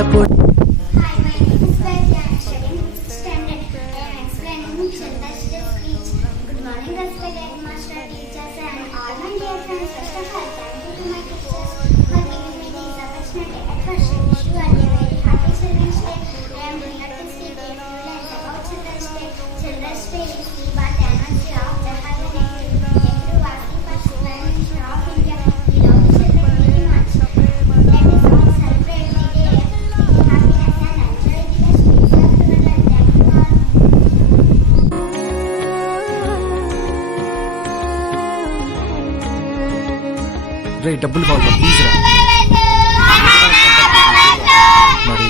వయసప్పుడు రే డబ్బులు కావాలి ప్లీజ్ రా. మరి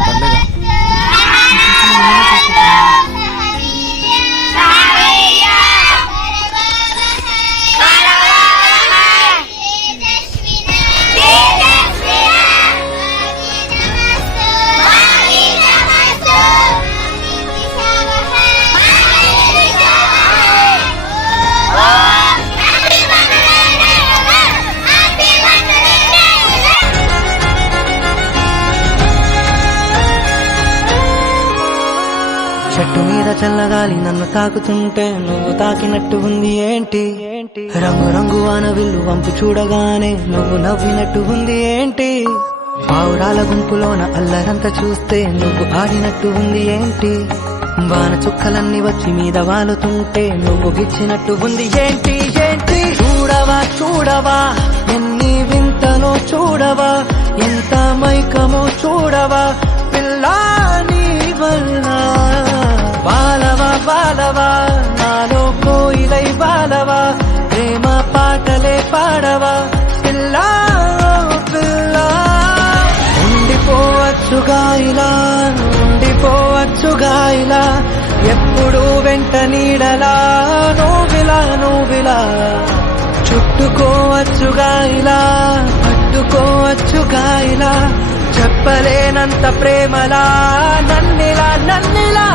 పర్లేదా? చెట్టు మీద చల్లగాలి నన్ను తాకుతుంటే నువ్వు తాకినట్టు ఉంది ఏంటి? రంగు రంగు వాన విల్లు వంపు చూడగానే నువ్వు నవ్వినట్టు ఉంది ఏంటి? పావురాల గుంపులోన అల్లరంతా చూస్తే నువ్వు ఆడినట్టు ఉంది ఏంటి? వాన చుక్కలన్నీ వచ్చి మీద వాలుతుంటే నువ్వు గిచ్చినట్టు ఉంది ఏంటి? ఏంటి? చూడవా చూడవా ఎన్ని వింతనో చూడవా, ఎంత మైకమో చూడవా పిల్లా నీ వల్ల. బాలవా బాలవా నాలో కోయిలై బాలవా, ప్రేమ పాటలే పాడవా పిల్లా పిల్లా. ఉండిపోవచ్చుగా ఇలా, ఉండిపోవచ్చుగా ఇలా, ఎప్పుడు వెంట నీడలా నువ్విలా నువ్విలా. చుట్టుకోవచ్చుగా ఇలా, పట్టుకోవచ్చుగా ఇలా, చెప్పలేనంత ప్రేమలా నన్నిలా నన్నిలా.